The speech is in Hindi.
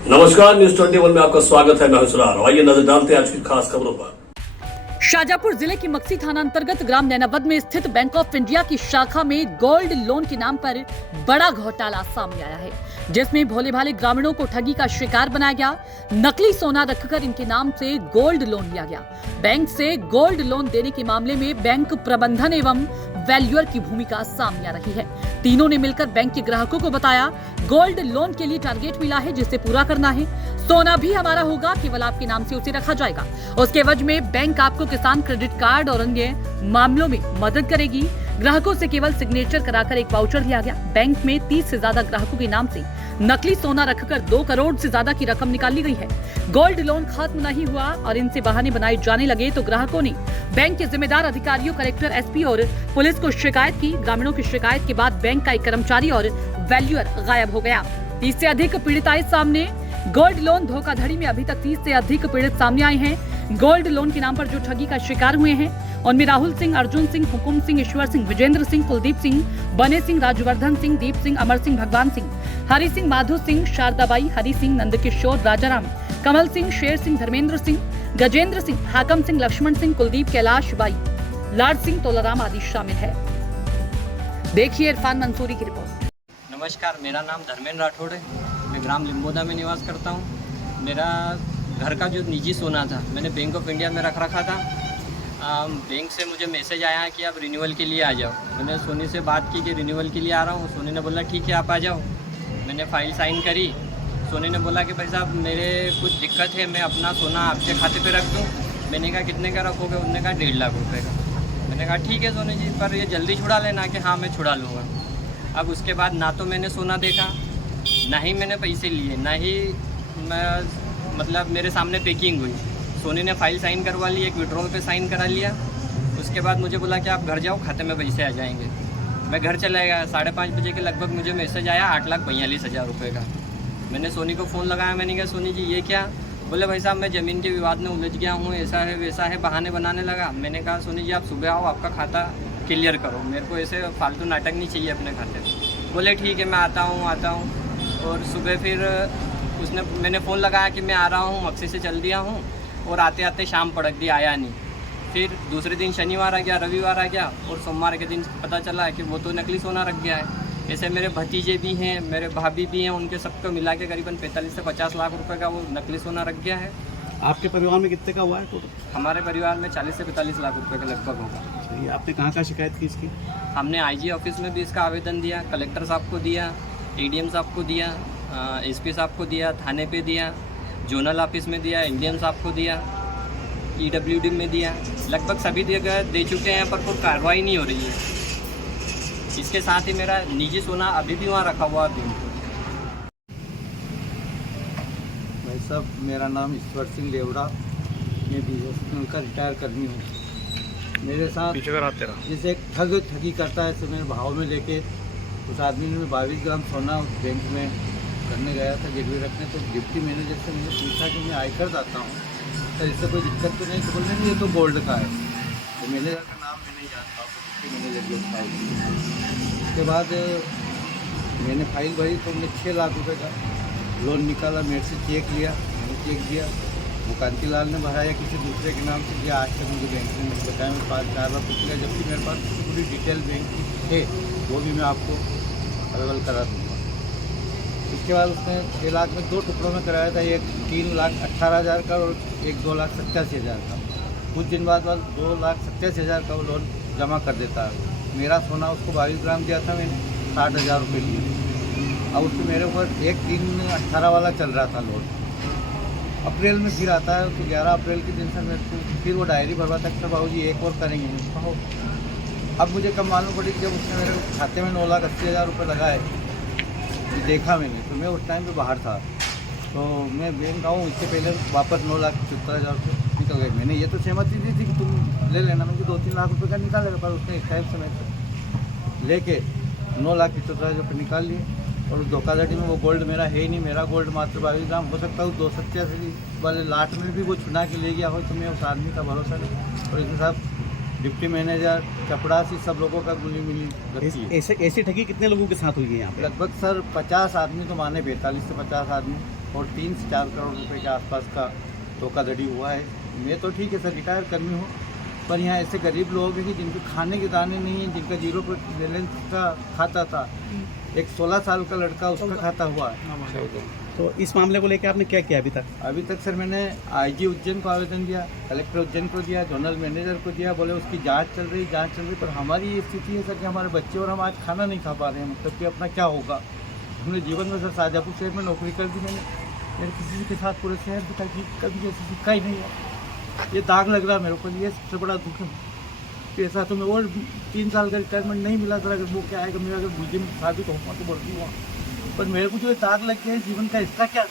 नमस्कार, न्यूज 21 में आपका स्वागत है। मैं हूं सुरार। आइए नजर डालते हैं आज की खास खबरों पर। शाजापुर जिले की मक्सी थाना अंतर्गत ग्राम नैनावद में स्थित बैंक ऑफ इंडिया की शाखा में गोल्ड लोन के नाम पर बड़ा घोटाला सामने आया है, जिसमें भोले भाले ग्रामीणों को ठगी का शिकार बनाया गया। नकली सोना रखकर इनके नाम से गोल्ड लोन लिया गया। बैंक से गोल्ड लोन देने के मामले में बैंक प्रबंधन एवं वैल्यूअर की भूमिका सामने आ रही है। तीनों ने मिलकर बैंक के ग्राहकों को बताया, गोल्ड लोन के लिए टारगेट मिला है जिसे पूरा करना है। सोना भी हमारा होगा, केवल आपके नाम से उसे रखा जाएगा। उसके एवज में बैंक आपको किसान क्रेडिट कार्ड और अन्य मामलों में मदद करेगी। ग्राहकों से केवल सिग्नेचर कराकर एक वाउचर दिया गया। बैंक में 30 से ज्यादा ग्राहकों के नाम से नकली सोना रखकर 2 करोड़ से ज्यादा की रकम निकाली गई है। गोल्ड लोन खत्म नहीं हुआ और इनसे बहाने बनाए जाने लगे तो ग्राहकों ने बैंक के जिम्मेदार अधिकारियों, कलेक्टर, एसपी और पुलिस को शिकायत की। ग्रामीणों की शिकायत के बाद बैंक का एक कर्मचारी और वैल्यूअर गायब हो गया। 30 से अधिक पीड़ित आए सामने। गोल्ड लोन धोखाधड़ी में अभी तक 30 से अधिक पीड़ित सामने आए हैं। गोल्ड लोन के नाम पर जो ठगी का शिकार हुए हैं उनमें राहुल सिंह, अर्जुन सिंह, हुकुम सिंह, ईश्वर सिंह, विजेंद्र सिंह, कुलदीप सिंह, बने सिंह, राजवर्धन सिंह, दीप सिंह, अमर सिंह, भगवान सिंह, हरि सिंह, माधु सिंह, शारदाबाई, हरि सिंह, नंदकिशोर, राजाराम, कमल सिंह, शेर सिंह, धर्मेंद्र सिंह, गजेंद्र सिंह, हाकम सिंह, लक्ष्मण सिंह, कुलदीप, कैलाश बाई, लाड सिंह, तोलाराम आदि शामिल है। देखिए इरफान मंसूरी की रिपोर्ट। नमस्कार, मेरा नाम धर्मेंद्र राठौड़ है। मैं ग्राम लिम्बोदा में निवास करता हूँ। मेरा घर का जो निजी सोना था मैंने बैंक ऑफ इंडिया में रखा था। बैंक से मुझे मैसेज आया कि आप रिन्यूअल के लिए आ जाओ। मैंने सोनी से बात की कि रिन्यूअल के लिए आ रहा हूँ। सोनी ने बोला ठीक है आप आ जाओ। मैंने फाइल साइन करी। सोनी ने बोला कि भाई साहब मेरे कुछ दिक्कत है, मैं अपना सोना आपके खाते पे रख दूँ। मैंने कहा कितने का रखोगे? उन्होंने कहा 1.5 लाख रुपये का। मैंने कहा ठीक है सोनी जी, पर ये जल्दी छुड़ा लेना। कि हाँ मैं छुड़ा लूँगा। अब उसके बाद ना तो मैंने सोना देखा, ना ही मैंने पैसे लिए, ना ही मतलब मेरे सामने पैकिंग हुई। सोनी ने फाइल साइन करवा ली, एक विड्रॉल पे साइन करा लिया। उसके बाद मुझे बोला कि आप घर जाओ, खाते में पैसे आ जाएंगे। मैं घर चला गया। 5:30 बजे के लगभग मुझे मैसेज आया 8,42,000 रुपये का। मैंने सोनी को फ़ोन लगाया। मैंने कहा सोनी जी ये क्या? बोले भाई साहब मैं ज़मीन के विवाद में उलझ गया हूँ, ऐसा है वैसा है, बहाने बनाने लगा। मैंने कहा सोनी जी आप सुबह आओ, आपका खाता क्लियर करो, मेरे को ऐसे फालतू नाटक नहीं चाहिए अपने खाते में। बोले ठीक है मैं आता हूँ। और सुबह फिर मैंने फ़ोन लगाया कि मैं आ रहा हूँ, मक्सी से चल दिया हूँ। और आते आते शाम पड़क दी, आया नहीं। फिर दूसरे दिन शनिवार आ गया, रविवार आ गया, और सोमवार के दिन पता चला कि वो तो नकली सोना रख गया है। ऐसे मेरे भतीजे भी हैं, मेरे भाभी भी हैं, उनके सबको मिला के करीबन 45 से 50 लाख रुपए का वो नकली सोना रख गया है। आपके परिवार में कितने का हुआ है टोटल? हमारे परिवार में 40 से 45 लाख रुपए का लगभग होगा। ये आपने कहाँ का शिकायत की इसकी? हमने आईजी ऑफिस में भी इसका आवेदन दिया, कलेक्टर साहब को दिया, एडीएम साहब को दिया, एसपी साहब को दिया, थाने पे दिया, जोनल ऑफिस में दिया, इंडियन साहब को दिया, ईडब्ल्यूडी में दिया। लगभग सभी जगह दे चुके हैं, पर कोई कार्रवाई नहीं हो रही है। इसके साथ ही मेरा निजी सोना अभी भी वहाँ रखा हुआ है। भाई साहब मेरा नाम ईश्वर सिंह लेवड़ा, मैं बीएसएनएल का रिटायर कर्मी हूँ। मेरे साथ जैसे ठगी करता है, तो मेरे भाव में लेके उस आदमी ने 22 ग्राम सोना उस बैंक में करने गया था, गिरवी रखने। तो डिप्टी मैनेजर से मैंने पूछा कि मैं आयकर जाता हूँ, तो इससे कोई दिक्कत तो नहीं? तो बोल रहे ये तो गोल्ड का है। तो मैनेजर का नाम मैं नहीं जानता हूँ, डिप्टी मैनेजर की फाइल। उसके बाद मैंने फाइल भरी तो मैंने 6 लाख रुपये का लोन निकाला। मेरे से चेक लिया, मैंने चेक दिया, वो कांतीलाल ने भराया किसी दूसरे के नाम से दिया। आज तक मुझे बैंक ने मुझे बताया मैं 5-4 लाख रुपये, जबकि मेरे पास पूरी डिटेल बैंक की है, वो भी मैं आपको अवेलेबल करा दूँगा। इसके बाद उसने 6 लाख में 2 टुकड़ों में कराया था, एक 3,18,000 का और एक 2,87,000 का। कुछ दिन बाद 2,87,000 का वो लोन जमा कर देता है। मेरा सोना उसको 22 ग्राम दिया था मैंने, 60,000 रुपये लिए। अब उसमें मेरे ऊपर एक 3,18 वाला चल रहा था लोन। अप्रैल में फिर आता है तो 11 अप्रैल के दिन से मेरे को फिर वो डायरी भरवाता है कि बाबू जी एक और करेंगे। हो अब मुझे कब मालूम पड़ी कि जब उसने मेरे खाते में 9,80,000 रुपये लगाए, देखा मैंने, तो मैं उस टाइम पे बाहर था। तो मैं बैंक आऊँ इससे पहले वापस 9,75,000 रुपये निकल गए। मैंने ये तो सहमति दी थी कि तुम ले लेना, मुझे 2-3 लाख रुपये का निकालेगा, पर उसने इस टाइम से मैं लेके 9,75,000 रुपये निकाल लिए। और उस धोखाधड़ी में वो गोल्ड मेरा है ही नहीं। मेरा गोल्ड मात्र 22 ग्राम हो सकता है। उस 287 वाले लाट में भी वो छुड़ा के ले गया हो, तो मैं उस आदमी का भरोसा नहीं। और इसमें साहब डिप्टी मैनेजर, चपड़ासी, सब लोगों का गुली मिली। ऐसी ठगी कितने लोगों के साथ हुई है यहाँ पे? लगभग सर 50 आदमी तो माने, 45 से 50 आदमी और 3 से 4 करोड़ रुपए के आसपास का धोखाधड़ी हुआ है। मैं तो ठीक है सर, रिटायर कर्मी हूँ, पर यहाँ ऐसे गरीब लोग हैं कि जिनके खाने के दाने नहीं हैं, जिनका 0 बैलेंस का खाता था, एक 16 साल का लड़का उसका खाता हुआ है। तो इस मामले को लेकर आपने क्या किया अभी तक? अभी तक सर मैंने आईजी उज्जैन को आवेदन दिया, कलेक्टर उज्जैन को दिया, जोनल मैनेजर को दिया, बोले उसकी जांच चल रही, पर हमारी ये स्थिति है सर कि हमारे बच्चे और हम आज खाना नहीं खा पा रहे हैं। मतलब कि अपना क्या होगा। हमने जीवन में सर शाहजहाँपुर शहर में नौकरी कर दी मैंने, मेरे किसी के साथ पूरे शहर में कि कभी ऐसी सिक्का ही नहीं है। ये दाग लग रहा है मेरे को, ये सबसे बड़ा दुख है। पैसा तो मैं और 3 साल का रिटायरमेंट नहीं मिला सर, अगर वो क्या आएगा, मैं अगर मुझे साबित होगा तो बढ़ती हुआ, पर मेरे को जो दाग लग गया है जीवन का, इसका क्या है?